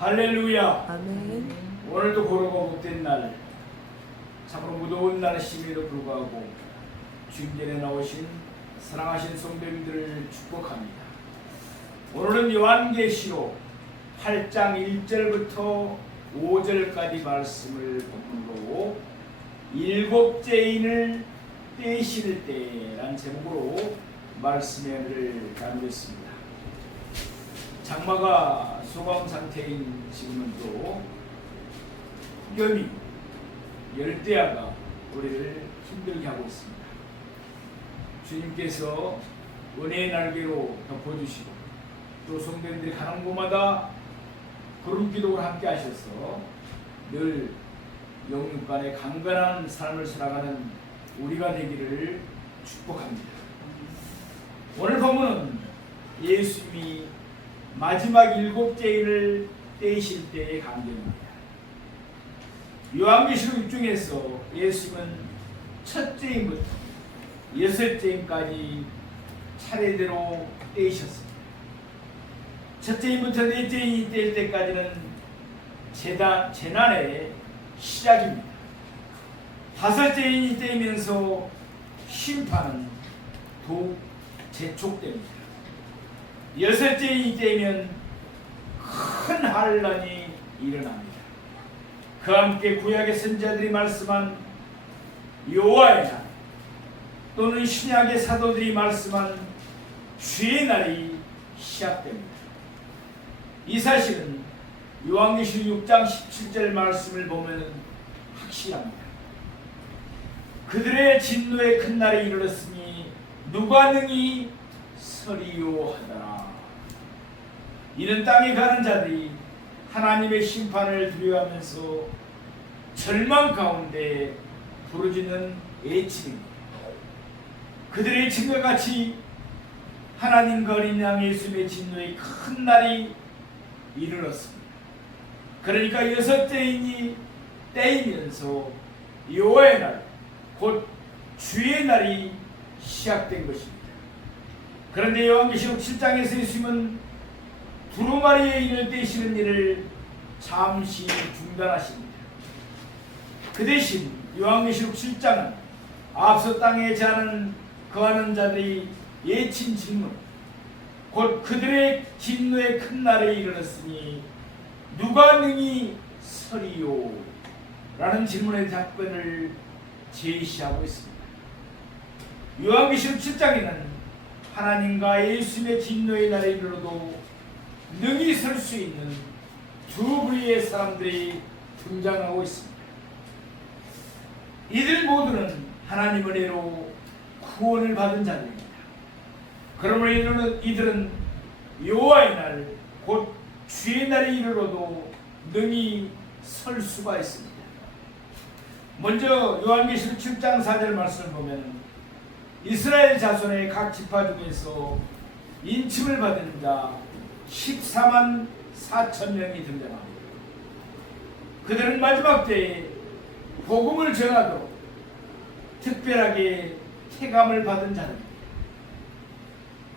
할렐루야. 아멘. 오늘도 고루고 복된 날, 참으로 무더운 날씨에도 불구하고 주님전에 나오신 사랑하신 성도님들을 축복합니다. 오늘은 요한계시록 8장 1절부터 5절까지 말씀을 본문으로 일곱째 인을 떼실 때라는 제목으로 말씀을 나누겠습니다. 장마가 소강 상태인 지금은 또 염이 열대야가 우리를 힘들게 하고 있습니다. 주님께서 은혜의 날개로 덮어주시고 또 성도님들이 가는 곳마다 구름 기둥을 함께 하셔서 늘 영육간의 강건한 삶을 살아가는 우리가 되기를 축복합니다. 오늘 본문은 예수님이 마지막 일곱째 인을 떼실 때의 광경입니다. 요한계시록 6중에서 예수님은 첫째 인부터 여섯째 인까지 차례대로 떼셨습니다. 첫째 인부터 넷째 인이 뗄 때까지는 재난의 시작입니다. 다섯째 인이 떼면서 심판은 더욱 재촉됩니다. 여섯째 인이 떼면 큰 환란이 일어납니다. 그와 함께 구약의 선지자들이 말씀한 여호와의 날 또는 신약의 사도들이 말씀한 주의 날이 시작됩니다. 이 사실은 요한계시록 6장 17절 말씀을 보면 확실합니다. 그들의 진노의 큰 날이 이르렀으니 누가 능히 서리요 하더라. 이는 땅에 가는 자들이 하나님의 심판을 두려워하면서 절망 가운데 부르짖는 애침입니다. 그들의 증거가 같이 하나님과 어린 양 예수님의 진노의 큰 날이 이르렀습니다. 그러니까 여섯째 인이 떼이면서 여호와의 날, 곧 주의 날이 시작된 것입니다. 그런데 요한계시록 7장에서 예수님은 두루마리의 인을 떼시는 일을 잠시 중단하십니다. 그 대신 요한계시록 7장은 앞서 땅에 거하는 자들이 예친 질문, 곧 그들의 진노의 큰 날에 이르렀으니 누가 능히 서리요? 라는 질문의 답변을 제시하고 있습니다. 요한계시록 7장에는 하나님과 예수님의 진노의 날에 이르러도 능히 설 수 있는 두 부류의 사람들이 등장하고 있습니다. 이들 모두는 하나님 은혜로 구원을 받은 자들입니다. 그러므로 이들은 여호와의 날, 곧 주의 날에 이르러도 능히 설 수가 있습니다. 먼저 요한계시록 7장 4절 말씀을 보면 이스라엘 자손의 각 지파 중에서 인침을 받은 자 14만 4천 명이 등장합니다. 그들은 마지막 때에 복음을 전하도록 특별하게 태감을 받은 자들입니다.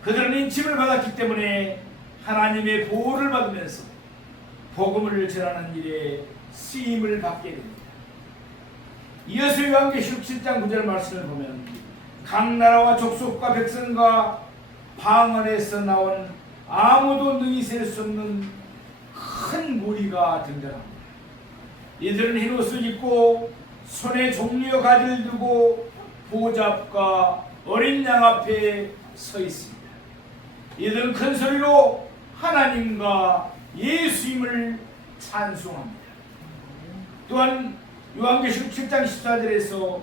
그들은 인침을 받았기 때문에 하나님의 보호를 받으면서 복음을 전하는 일에 쓰임을 받게 됩니다. 이어서 요한계시록 7장 9절 말씀을 보면 각 나라와 족속과 백성과 방언에서 나온 아무도 능히 셀 수 없는 큰 무리가 등장합니다. 이들은 흰 옷을 입고 손에 종려 가지를 들고 보좌 앞과 어린 양 앞에 서 있습니다. 이들은 큰 소리로 하나님과 예수님을 찬송합니다. 또한 요한계시록 7장 14절에서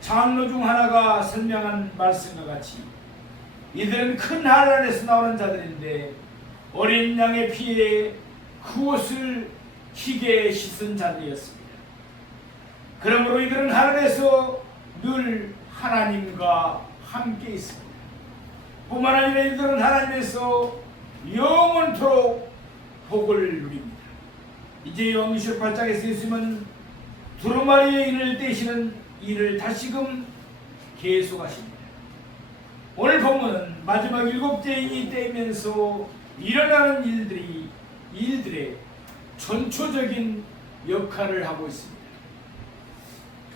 장로 중 하나가 설명한 말씀과 같이 이들은 큰 환란에서 나오는 자들인데 어린 양의 피에 그 옷을 희게 씻은 자들이었습니다. 그러므로 이들은 하늘에서 늘 하나님과 함께 있습니다. 뿐만 아니라 이들은 하나님에서 영원토록 복을 누립니다. 이제 요한계시록 8장에서 예수님은 두루마리의 인을 떼시는 일을 다시금 계속하십니다. 오늘 본문은 마지막 일곱째 인이 떼면서 일어나는 일들의 전초적인 역할을 하고 있습니다.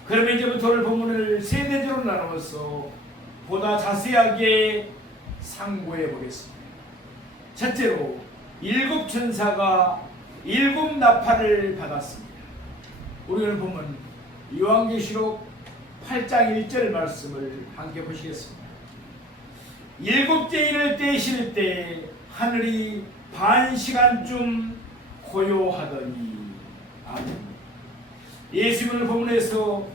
그러면 이제부터 오늘 본문을 세 대조로 나누어서 보다 자세하게 상고해 보겠습니다. 첫째로 일곱 천사가 일곱 나팔을 받았습니다. 우리 오늘 본문 요한계시록 8장 1절 말씀을 함께 보시겠습니다. 일곱째 인을 떼실 때 하늘이 반 시간쯤 고요하더니. 아멘. 예수님은 본문에서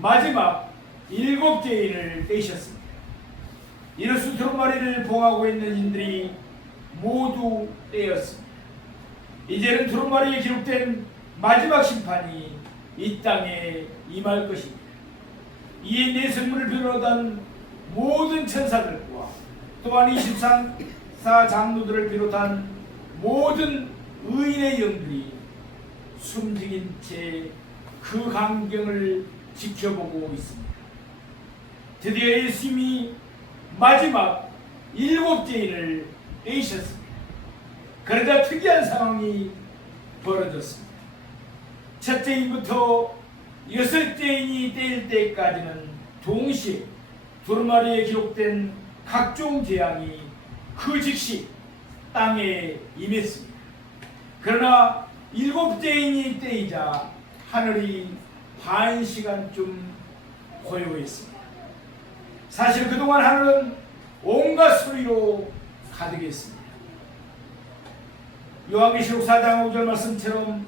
마지막 일곱째 인을 떼셨습니다. 이로써 두루마리를 봉하고 있는 인들이 모두 떼었습니다. 이제는 두루마리에 기록된 마지막 심판이 이 땅에 임할 것입니다. 이에 네 생물을 비롯한 모든 천사들과 또한 24 장로들을 비롯한 모든 의인의 영들이 숨죽인 채 그 광경을 지켜보고 있습니다. 드디어 예수님이 마지막 일곱째 인을 떼셨습니다. 그러자 특이한 상황이 벌어졌습니다. 첫째 인부터 여섯째 인이 떼일 때까지는 동시에 두루마리에 기록된 각종 재앙이 그 즉시 땅에 임했습니다. 그러나 일곱째 인이 떼이자 하늘이 반 시간쯤 고요했습니다. 사실 그동안 하늘은 온갖 소리로 가득했습니다. 요한계시록 4장 5절 말씀처럼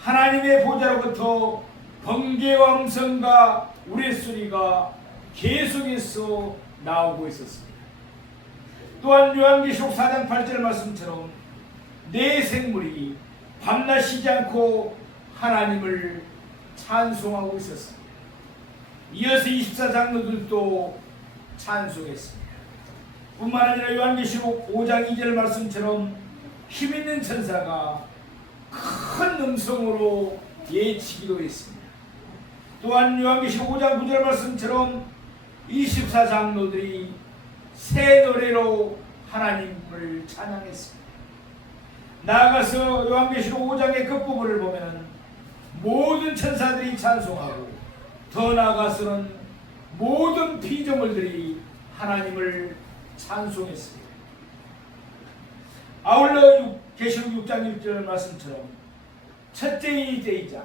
하나님의 보좌로부터 번개와 음성과 우레소리가 계속해서 나오고 있었습니다. 또한 요한계시록 4장 8절 말씀처럼 네 생물이 밤낮 쉬지 않고 하나님을 찬송하고 있었습니다. 이어서 24장로들도 찬송했습니다. 뿐만 아니라 요한계시록 5장 2절 말씀처럼 힘있는 천사가 큰 음성으로 예치기도 했습니다. 또한 요한계시록 5장 9절 말씀처럼 24장로들이 새 노래로 하나님을 찬양했습니다. 나아가서 요한계시록 5장의 끝부분을 보면 모든 천사들이 찬송하고 더 나아가서는 모든 피조물들이 하나님을 찬송했습니다. 아울러 계시록 6장 1절 말씀처럼 첫째 인이 떼이자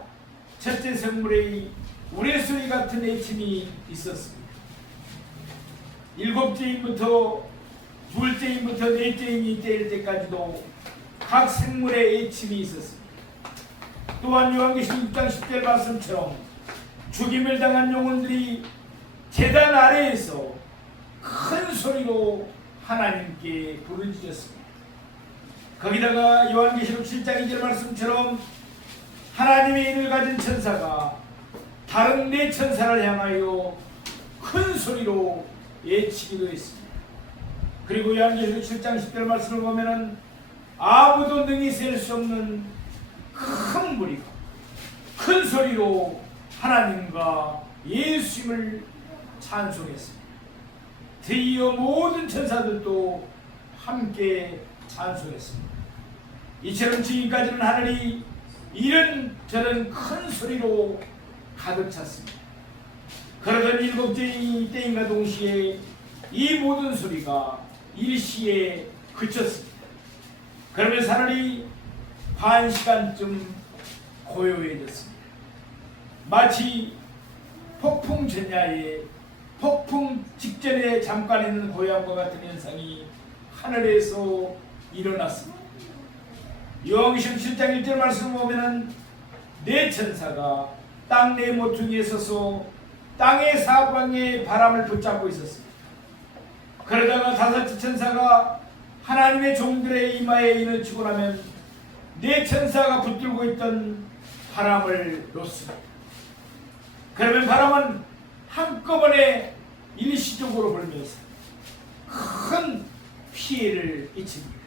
첫째 생물의 우레소리 같은 애침이 있었습니다. 일곱째 인부터 둘째 인부터 넷째 인이 떼일 때까지도 각 생물의 애침이 있었습니다. 또한 요한계시록 6장 10절 말씀처럼 죽임을 당한 영혼들이 제단 아래에서 큰 소리로 하나님께 부르짖었습니다. 거기다가 요한계시록 7장 2절 말씀처럼 하나님의 인을 가진 천사가 다른 네 천사를 향하여 큰 소리로 외치기도 했습니다. 그리고 요한계시록 7장 10절 말씀을 보면은 아무도 능히 셀 수 없는 큰 무리가 큰 소리로 하나님과 예수님을 찬송했습니다. 드디어 모든 천사들도 함께 찬송했습니다. 이처럼 지금까지는 하늘이 이런저런 큰 소리로 가득 찼습니다. 그러던 일곱째 때인과 동시에 이 모든 소리가 일시에 그쳤습니다. 그러면서 하늘이 반 시간쯤 고요해졌습니다. 마치 폭풍 전야에 폭풍 직전에 잠깐 있는 고요함과 같은 현상이 하늘에서 일어났습니다. 요한계시록 7장 1절 말씀을 보면은 네 천사가 땅 네 모퉁이에 서서 땅의 사방에 바람을 붙잡고 있었습니다. 그러다가 다섯째 천사가 하나님의 종들의 이마에 인을 치고 나면 네 천사가 붙들고 있던 바람을 놓습니다. 그러면 바람은 한꺼번에 일시적으로 불면서 큰 피해를 끼칩니다.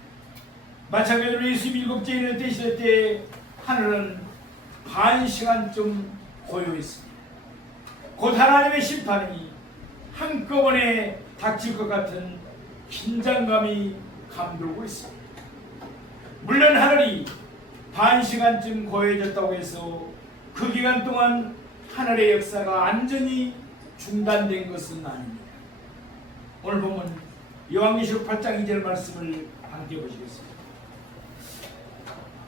마찬가지로 예수님 일곱째 인을 떼실 때 하늘은 반 시간쯤 고요했습니다. 곧 하나님의 심판이 한꺼번에 닥칠 것 같은 긴장감이 감돌고 있습니다. 물론 하늘이 반 시간쯤 고해졌다고 해서 그 기간 동안 하늘의 역사가 완전히 중단된 것은 아닙니다. 오늘 보면 요한계시록 8장 2절 말씀을 함께 보시겠습니다.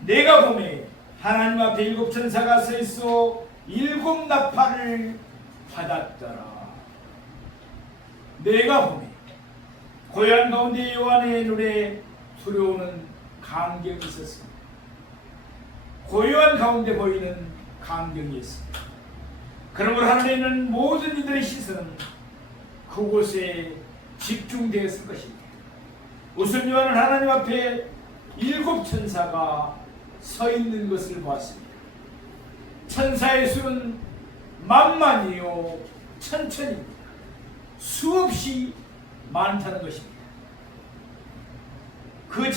내가 보매 하나님 앞에 7 천사가 서 있어 7 나팔을 받았더라. 내가 보매 고요한 가운데 요한의 눈에 들어오는 광경이 있었습니다. 고요한 가운데 보이는 광경이 있습니다. 그러므로 하늘에 있는 모든 이들의 시선은 그곳에 집중되었을 것입니다. 우선 요한은 하나님 앞에 7 천사가 서 있는 것을 보았습니다. 천사의 수는 만만이요 천천입니다. 수없이 많다는 것입니다. 그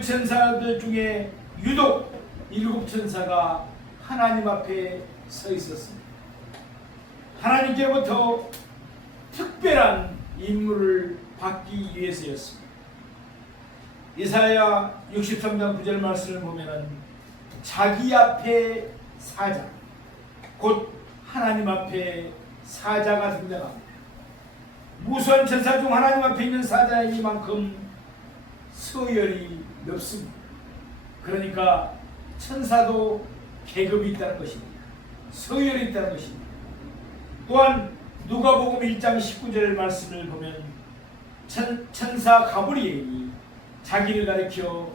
천사들 중에 유독 7 천사가 하나님 앞에 서 있었습니다. 하나님께로부터 특별한 임무를 받기 위해서였습니다. 이사야 63장 9절 말씀을 보면은 자기 앞에 사자, 곧 하나님 앞에 사자가 등장합니다. 무수한 천사 중 하나님 앞에 있는 사자이니만큼 서열이 높습니다. 그러니까 천사도 계급이 있다는 것입니다. 서열이 있다는 것입니다. 또한 누가복음 1장 19절 말씀을 보면 천사 가브리엘이 자기를 가리켜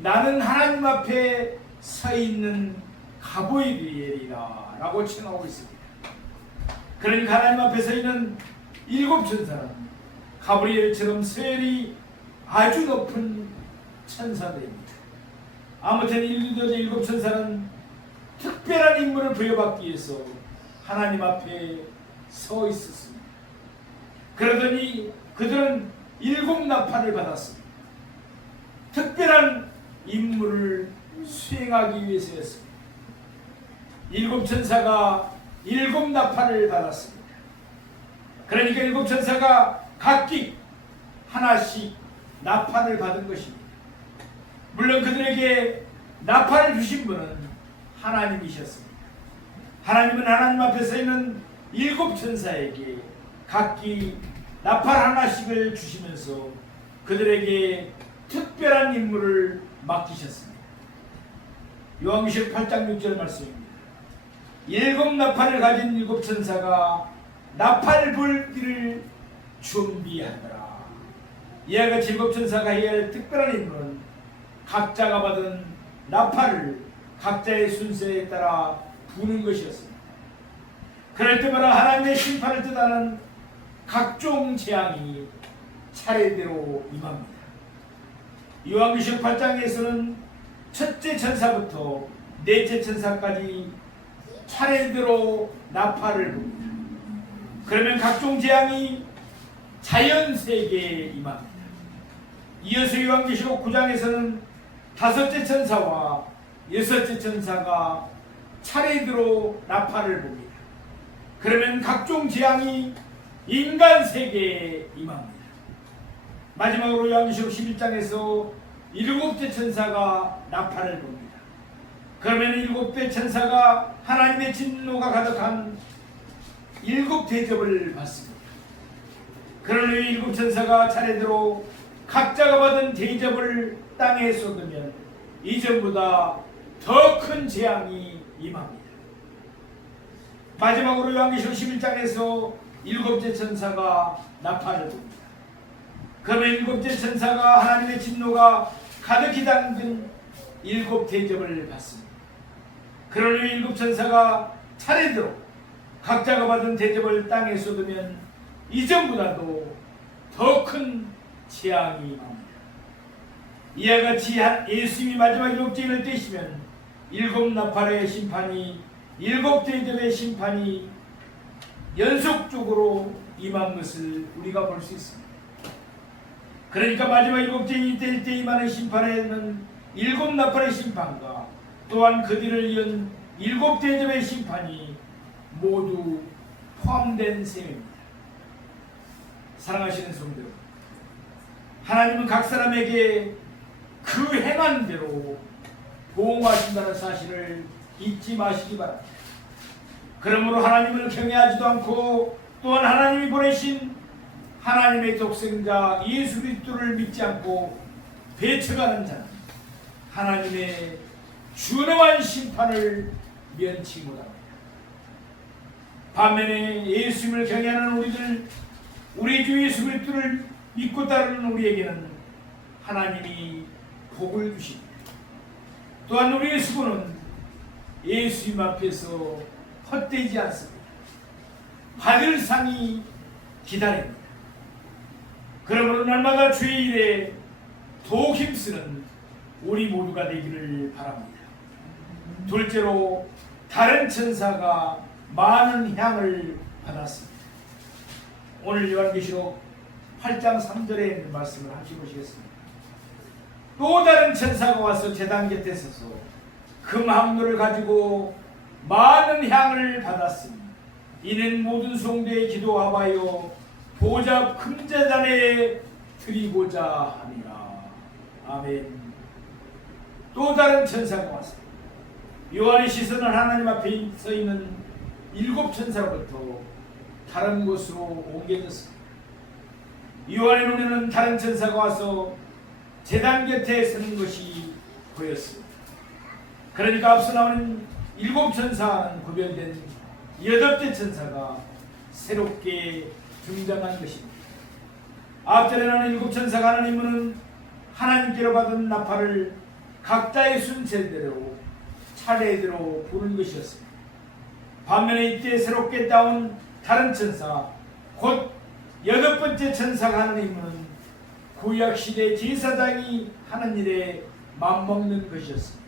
나는 하나님 앞에 서 있는 가브리엘이라 라고稱하고 있습니다. 그러니까 하나님 앞에 서 있는 7 천사는 가브리엘처럼 서열이 아주 높은 천사들입니다. 아무튼 7 천사는 특별한 임무를 부여받기 위해서 하나님 앞에 서 있었습니다. 그러더니 그들은 7 나팔을 받았습니다. 특별한 임무를 수행하기 위해서였습니다. 7 천사가 7 나팔을 받았습니다. 그러니까 7 천사가 각기 하나씩 나팔을 받은 것입니다. 물론 그들에게 나팔을 주신 분은 하나님이셨습니다. 하나님은 하나님 앞에 서 있는 7 천사에게 각기 나팔 하나씩을 주시면서 그들에게 특별한 임무를 맡기셨습니다. 요한계시록 8장 6절 말씀입니다. 7 나팔을 가진 7 천사가 나팔 불기를 준비하더라. 이와 같이 7 천사가 해야 할 특별한 임무는 각자가 받은 나팔을 각자의 순서에 따라 부는 것이었습니다. 그럴 때마다 하나님의 심판을 뜻하는 각종 재앙이 차례대로 임합니다. 요한계시록 8장에서는 첫째 천사부터 넷째 천사까지 차례대로 나팔을 붑니다. 그러면 각종 재앙이 자연세계에 임합니다. 이어서 요한계시록 9장에서는 5째 천사와 6째 천사가 차례대로 나팔을 붑니다. 그러면 각종 재앙이 인간세계에 임합니다. 마지막으로 요한계시록 11장에서 7째 천사가 나팔을 붑니다. 그러면 7대 천사가 하나님의 진노가 가득한 7 대접을 받습니다. 그러나 7 천사가 차례대로 각자가 받은 대접을 땅에 쏟으면 이전보다 더 큰 재앙이 임합니다. 마지막으로 요한계시록 11장에서 7째 천사가 나팔을 붑니다. 그러면 7째 천사가 하나님의 진노가 가득히 담긴 7 대접을 받습니다. 그러나 7 천사가 차례대로 각자가 받은 대접을 땅에 쏟으면 이전보다도 더 큰 재앙이 임합니다. 이와 같이 예수님이 마지막 7째를 떼시면 7 나팔의 심판이 7 대접의 심판이 연속적으로 임한 것을 우리가 볼 수 있습니다. 그러니까 마지막 7째이 뗄 때 임하는 심판에는 7 나팔의 심판과 또한 그들을 이은 7 대접의 심판이 모두 포함된 셈입니다. 사랑하시는 성도 여러분, 하나님은 각 사람에게 그 행한 대로 보응하신다는 사실을 잊지 마시기 바랍니다. 그러므로 하나님을 경외하지도 않고 또한 하나님이 보내신 하나님의 독생자 예수 그리스도를 믿지 않고 배척하는 자는 하나님의 준엄한 심판을 면치 못합니다. 반면에 예수님을 경외하는 우리 주 예수 그리스도를 믿고 따르는 우리에게는 하나님이 복을 주십니다. 또한 우리의 수고는 예수님 앞에서 헛되지 않습니다. 받을 상이 기다립니다. 그러므로 날마다 주의 일에 더욱 힘쓰는 우리 모두가 되기를 바랍니다. 둘째로 다른 천사가 많은 향을 받았습니다. 오늘 요한계시록 8장 3절에 있는 말씀을 함께 보시겠습니다. 또 다른 천사가 와서 제단 곁에 서서 금항로를 가지고 많은 향을 받았으니 이는 모든 성도의 기도하바요 보좌 금제단에 드리고자 함이라. 아멘. 또 다른 천사가 왔습니다. 요한의 시선은 하나님 앞에 서 있는 7 천사로부터 다른 곳으로 옮겨졌습니다. 요한의 눈에는 다른 천사가 와서 제단 곁에 서는 것이 보였습니다. 그러니까 앞서 나오는 7 천사와는 구별된 8째 천사가 새롭게 등장한 것입니다. 앞전에 나오는 7 천사가 하나님은 하나님께로 받은 나팔을 각자의 순서대로 차례대로 부는 것이었습니다. 반면에 이때 새롭게 나온 다른 천사 곧 8번째 천사가 하나님은 구약시대 제사장이 하는 일에 맞먹는 것이었습니다.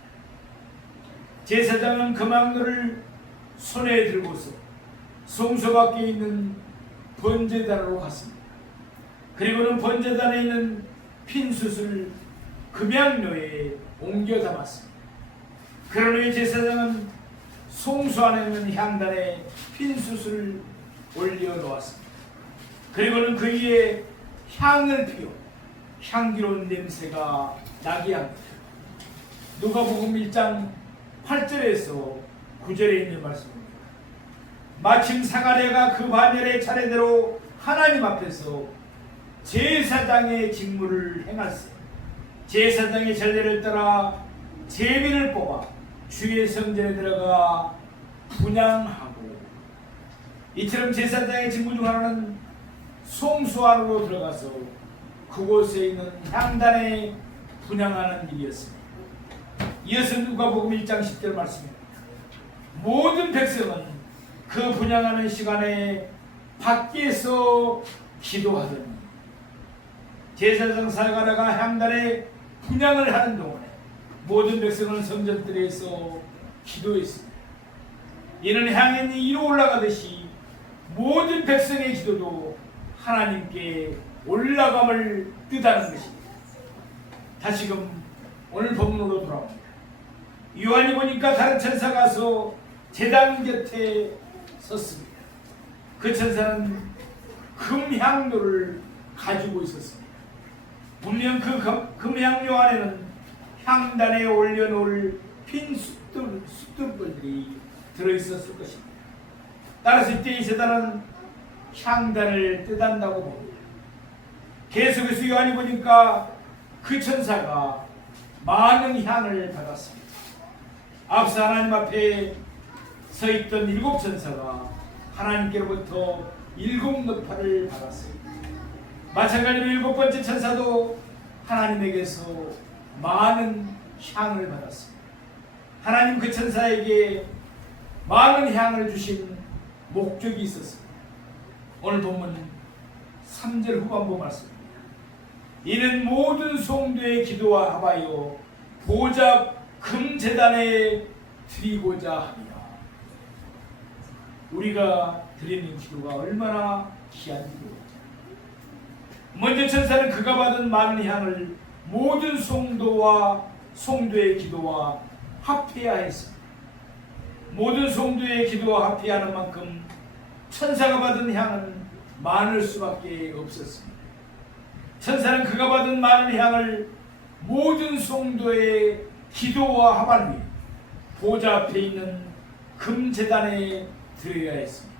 제사장은 금항로를 손에 들고서 성소 밖에 있는 번제단으로 갔습니다. 그리고는 번제단에 있는 핀숯을 금양로에 옮겨 담았습니다. 그런 후에 제사장은 성소 안에 있는 향단에 핀숯을 올려놓았습니다. 그리고는 그 위에 향을 피워 향기로운 냄새가 나게 합니다. 누가복음 1장 8절에서 9절에 있는 말씀입니다. 마침 사가랴가 그 반열의 차례대로 하나님 앞에서 제사장의 직무를 행하세. 제사장의 전례를 따라 제비를 뽑아 주의 성전에 들어가 분향하고, 이처럼 제사장의 직무 중 하나는 성소 안으로 들어가서 그곳에 있는 향단에 분향하는 일이었습니다. 이어서 누가복음 1장 10절 말씀입니다. 모든 백성은 그 분향하는 시간에 밖에서 기도하더니 제사장 사가랴가 향단에 분향을 하는 동안에 모든 백성은 성전들에서 기도했습니다. 이는 향연이 위로 올라가듯이 모든 백성의 기도도 하나님께 올라감을 뜻하는 것입니다. 다시금 오늘 본문으로 돌아옵니다. 요한이 보니까 다른 천사가 와서 제단 곁에 섰습니다. 그 천사는 금향료를 가지고 있었습니다. 분명 그 금향료 안에는 향단에 올려놓을 핀 숫돌들이 들어있었을 것입니다. 따라서 이때 이 제단은 향단을 뜻한다고 봅니다. 계속해서 요한이 보니까 그 천사가 많은 향을 받았습니다. 앞서 하나님 앞에 서 있던 7 천사가 하나님께로부터 7 너팔을 받았습니다. 마찬가지로 7번째 천사도 하나님에게서 많은 향을 받았습니다. 하나님 그 천사에게 많은 향을 주신 목적이 있었습니다. 오늘 본문 3절 후반부 말씀입니다. 이는 모든 성도의 기도와 합하여 보좌 금제단에 드리고자 합니다. 우리가 드리는 기도가 얼마나 귀한 기도입니다. 먼저 천사는 그가 받은 많은 향을 모든 성도의 기도와 합해야 했습니다. 모든 성도의 기도와 합해야 하는 만큼 천사가 받은 향은 많을 수밖에 없었습니다. 천사는 그가 받은 많은 향을 모든 성도의 기도와 합을 위해 보좌 앞에 있는 금제단에 드려야 했습니다.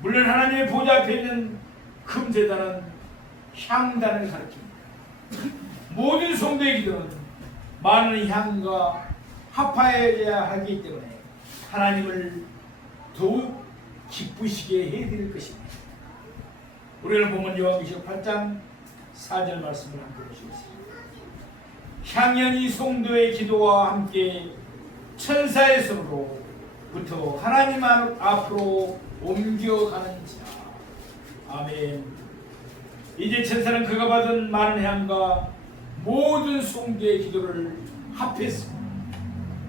물론 하나님의 보좌 앞에 있는 금제단은 향단을 가리킵니다. 모든 성도의 기도는 많은 향과 합하여야 하기 때문에 하나님을 더욱 기쁘시게 해드릴 것입니다. 우리를 보면 요한계시록 8장 4절 말씀을 함께 보시겠습니다. 향연이 성도의 기도와 함께 천사의 손으로부터 하나님 앞으로 옮겨가는지라. 아멘. 이제 천사는 그가 받은 많은 향과 모든 성도의 기도를 합했습니다.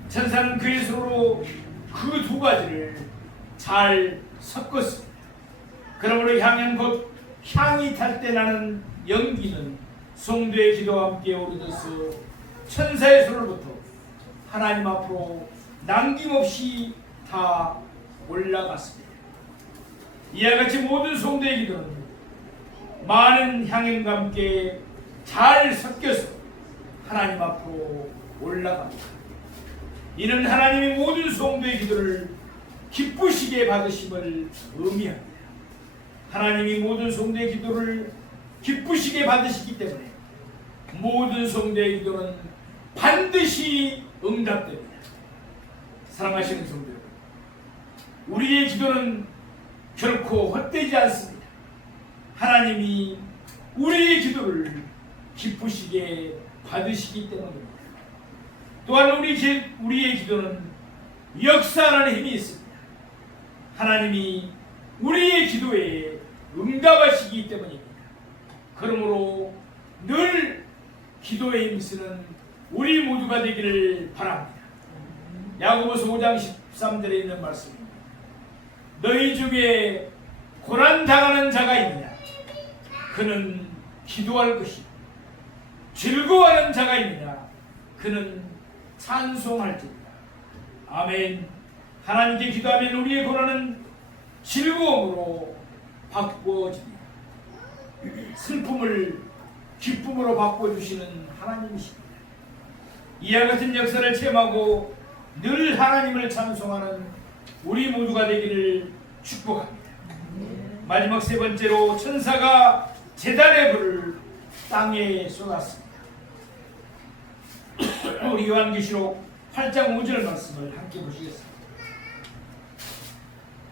천사는 그의 손으로 그 두 가지를 잘 섞었습니다. 그러므로 향연 곧 향이 탈 때 나는 연기는 성도의 기도와 함께 오르져서 천사의 손으로부터 하나님 앞으로 남김없이 다 올라갔습니다. 이와 같이 모든 성도의 기도는 많은 향연과 함께 잘 섞여서 하나님 앞으로 올라갑니다. 이는 하나님이 모든 성도의 기도를 기쁘시게 받으심을 의미합니다. 하나님이 모든 성도의 기도를 기쁘시게 받으시기 때문에 모든 성도의 기도는 반드시 응답됩니다. 사랑하시는 성도 여러분, 우리의 기도는 결코 헛되지 않습니다. 하나님이 우리의 기도를 기쁘시게 받으시기 때문입니다. 또한 우리의 기도는 역사하는 힘이 있습니다. 하나님이 우리의 기도에 응답하시기 때문입니다. 그러므로 늘 기도에 힘쓰는 우리 모두가 되기를 바랍니다. 야고보서 5장 13절에 있는 말씀입니다. 너희 중에 고난당하는 자가 있느냐? 그는 기도할 것이요. 즐거워하는 자가 있느냐? 그는 찬송할지니라. 아멘. 하나님께 기도하면 우리의 고난은 즐거움으로 바꾸어집니다. 슬픔을 기쁨으로 바꿔주시는 하나님이십니다. 이와 같은 역사를 체험하고 늘 하나님을 찬송하는 우리 모두가 되기를 축복합니다. 마지막 세 번째로 천사가 제단의 불을 땅에 쏟았습니다. 우리 요한계시록 8장 5절 말씀을 함께 보시겠습니다.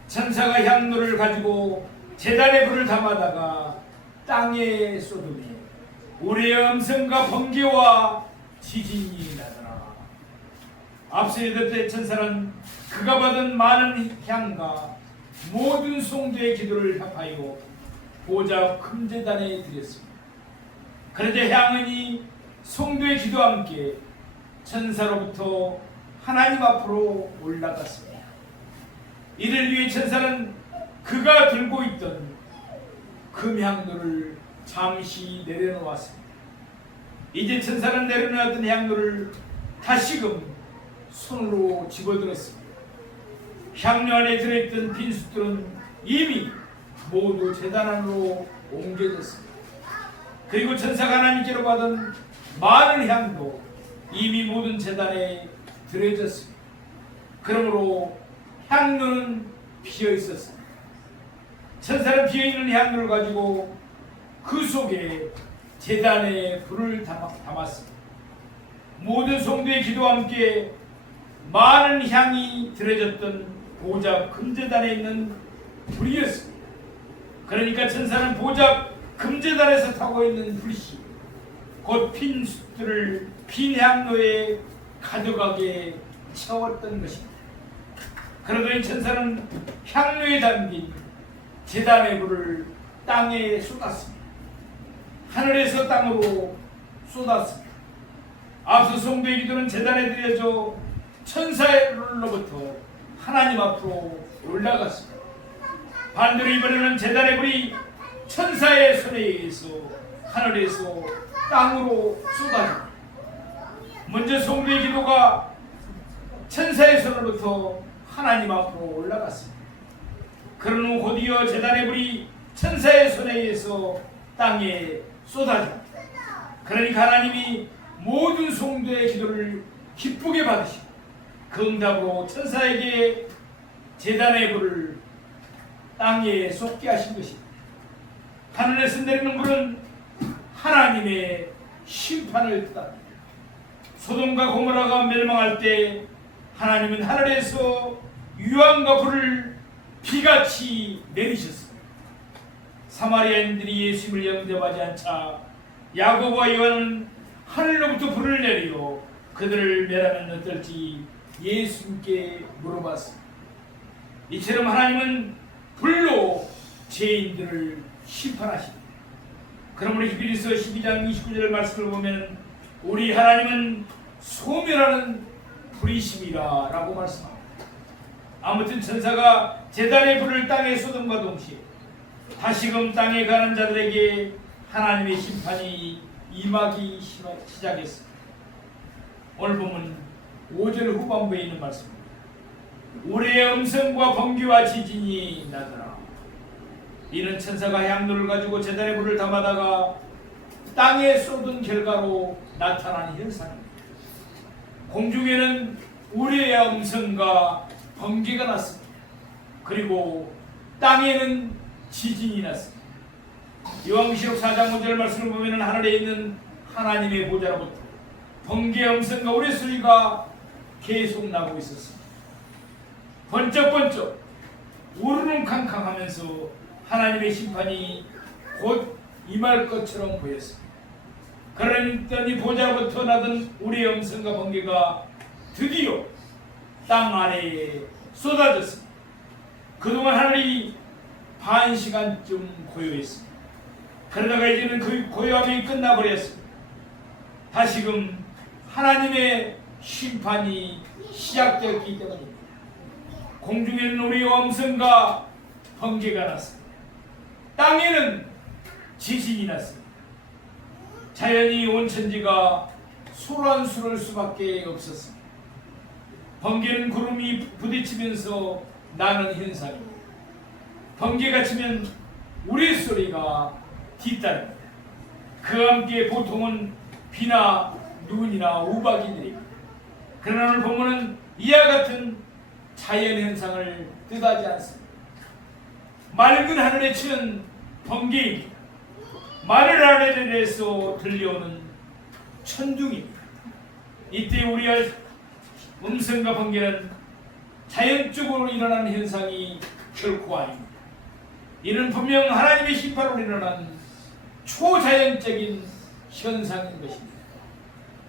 천사가 향로를 가지고 제단의 불을 담아다가 땅에 쏟으며 우리의 음성과 번개와 지진이 나더라. 앞서 읽었던 천사는 그가 받은 많은 향과 모든 성도의 기도를 합하여 보좌 금제단에 드렸습니다. 그런데 향은이 성도의 기도와 함께 천사로부터 하나님 앞으로 올라갔습니다. 이를 위해 천사는 그가 들고 있던 금향로를 잠시 내려놓았습니다. 이제 천사는 내려놓았던 향로를 다시금 손으로 집어들었습니다. 향로 안에 들어있던 빈수들은 이미 모두 제단 안으로 옮겨졌습니다. 그리고 천사가 하나님께로 받은 많은 향도 이미 모든 제단에 들어졌습니다. 그러므로 향로는 비어 있었습니다. 천사는 비어 있는 향로를 가지고 그 속에 제단에 불을 담았습니다. 모든 성도의 기도와 함께 많은 향이 들어졌던 보좌 금제단에 있는 불이었습니다. 그러니까 천사는 보좌 금제단에서 타고 있는 불씨 곧 핀 숯들을 빈 향로에 가져가게 채웠던 것입니다. 그러더니 천사는 향로에 담긴 제단의 불을 땅에 쏟았습니다. 하늘에서 땅으로 쏟았습니다. 앞서 성도의 기도는 제단에 드려져 천사로부터 하나님 앞으로 올라갔습니다. 반대로 이번에는 제단의 불이 천사의 손에 의해서 하늘에서 땅으로 쏟아집니다. 먼저 성도의 기도가 천사의 손으로부터 하나님 앞으로 올라갔습니다. 그런 후 곧이어 제단의 불이 천사의 손에 의해서 땅에 쏟아집니다. 그러니까 하나님이 모든 성도의 기도를 기쁘게 받으시고 그 응답으로 천사에게 제단의 불을 땅에 쏟게 하신 것입니다. 하늘에서 내리는 불은 하나님의 심판을 뜻합니다. 소돔과 고모라가 멸망할 때 하나님은 하늘에서 유황과 불을 비같이 내리셨습니다. 사마리아인들이 예수님을 영접하지 않자 야고보와 요한은 하늘로부터 불을 내려 그들을 멸하면 어떨지 예수님께 물어봤습니다. 이처럼 하나님은 불로 죄인들을 심판하십니다. 그러므로 히브리서 12장 29절 말씀을 보면 우리 하나님은 소멸하는 불이심이라 라고 말씀합니다. 아무튼 천사가 제단의 불을 땅에 쏟음과 동시에 다시금 땅에 가는 자들에게 하나님의 심판이 임하기 시작했습니다. 오늘 보면 5절 후반부에 있는 말씀입니다. 우리의 음성과 번개와 지진이 나더라. 이는 천사가 향로를 가지고 제단의 불을 담아다가 땅에 쏟은 결과로 나타난 현상입니다. 공중에는 우리의 음성과 번개가 났습니다. 그리고 땅에는 지진이 났습니다. 요한계시록 4장 5절 말씀을 보면 하늘에 있는 하나님의 보좌로부터 번개 음성과 우레소리가 계속 나고 있었습니다. 번쩍번쩍 우르릉캉캉하면서 하나님의 심판이 곧 임할 것처럼 보였습니다. 그러니 보좌로부터 나던 우리의 음성과 번개가 드디어 땅 아래에 쏟아졌습니다. 그동안 하늘이 반 시간쯤 고요했습니다. 그러다가 이제는 그 고요함이 끝나버렸습니다. 다시금 하나님의 심판이 시작되었기 때문입니다. 공중에는 우리의 음성과 번개가 났습니다. 땅에는 지진이 났습니다. 자연이 온 천지가 소란스러울 수밖에 없었습니다. 번개는 구름이 부딪히면서 나는 현상입니다. 번개가 치면 우레소리가 뒤따릅니다. 그와 함께 보통은 비나 눈이나 우박이 내립니다. 그러나 오늘 본문은 이와 같은 자연현상을 뜻하지 않습니다. 맑은 하늘에 치는 번개입니다. 마늘 아래에서 들려오는 천둥입니다. 이때 우리의 음성과 번개는 자연적으로 일어나는 현상이 결코 아닙니다. 이는 분명 하나님의 심판으로 일어난 초자연적인 현상인 것입니다.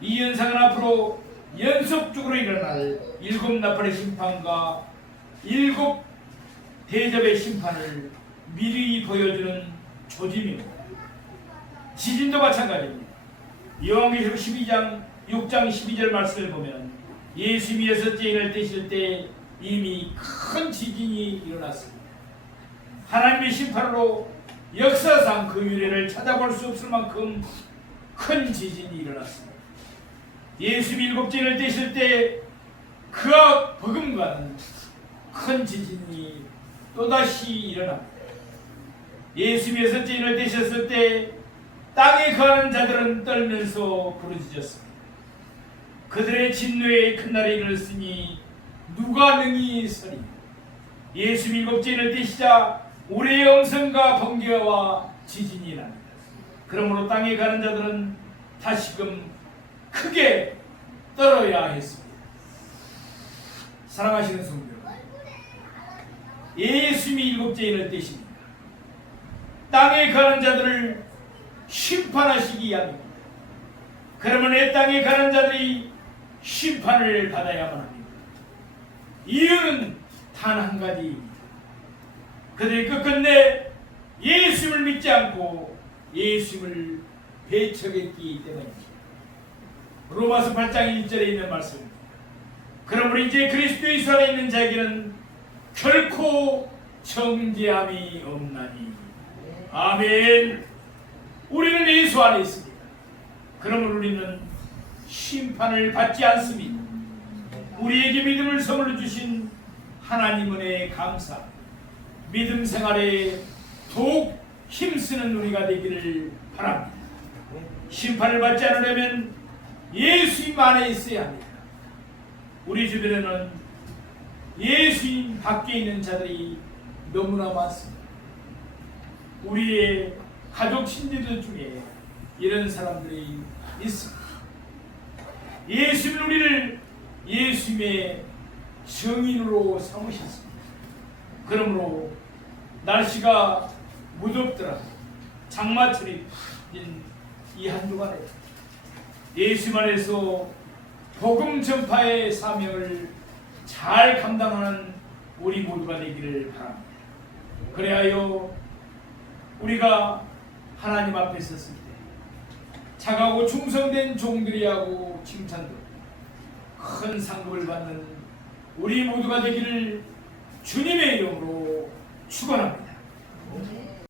이 현상은 앞으로 연속적으로 일어날 7 나팔의 심판과 7 대접의 심판을 미리 보여주는 조짐입니다. 지진도 마찬가지입니다. 요한계시록 6장 12절 말씀을 보면 예수님이 6째 인을 떼실 때 이미 큰 지진이 일어났습니다. 하나님의 심판으로 역사상 그 유래를 찾아볼 수 없을 만큼 큰 지진이 일어났습니다. 예수님이 7째 인을 떼실 때 그와 버금가는 큰 지진이 또다시 일어납니다. 예수님이 6째 인을 떼셨을 때 땅에 거하는 자들은 떨면서 부르짖었습니다. 그들의 진노의 큰 날이 이르렀으니 누가 능히 서리. 예수님이 7째 인을 떼시자 우리의 음성과 번개와 지진이 납니다. 그러므로 땅에 가는 자들은 다시금 크게 떨어야 했습니다. 사랑하시는 성도 여러분, 예수님이 7째 인을 떼십니다. 땅에 가는 자들을 심판하시기 위함입니다. 그러면 내 땅에 가는 자들이 심판을 받아야만 합니다. 이유는 단 한 가지입니다. 그들이 끝끝내 예수님을 믿지 않고 예수님을 배척했기 때문입니다. 로마서 8장 1절에 있는 말씀입니다. 그러므로 이제 그리스도 예수 안에 있는 자에게는 결코 정죄함이 없나니. 아멘. 우리는 예수 안에 있습니다. 그러므로 우리는 심판을 받지 않습니다. 우리에게 믿음을 선물로 주신 하나님 은혜에 감사합니다. 믿음 생활에 더욱 힘쓰는 우리가 되기를 바랍니다. 심판을 받지 않으려면 예수님 안에 있어야 합니다. 우리 주변에는 예수님 밖에 있는 자들이 너무나 많습니다. 우리의 가족 친지들 중에 이런 사람들이 있습니다. 예수님 우리를 예수님의 증인으로 삼으셨습니다. 그러므로 날씨가 무덥더라 장마철인 이 한 주간에 예수님 안에서 복음 전파의 사명을 잘 감당하는 우리 모두가 되기를 바랍니다. 그래야 우리가 하나님 앞에 섰을 때 착하고 충성된 종들이 하고 칭찬도 큰 상급을 받는 우리 모두가 되기를 주님의 이름으로 축원합니다.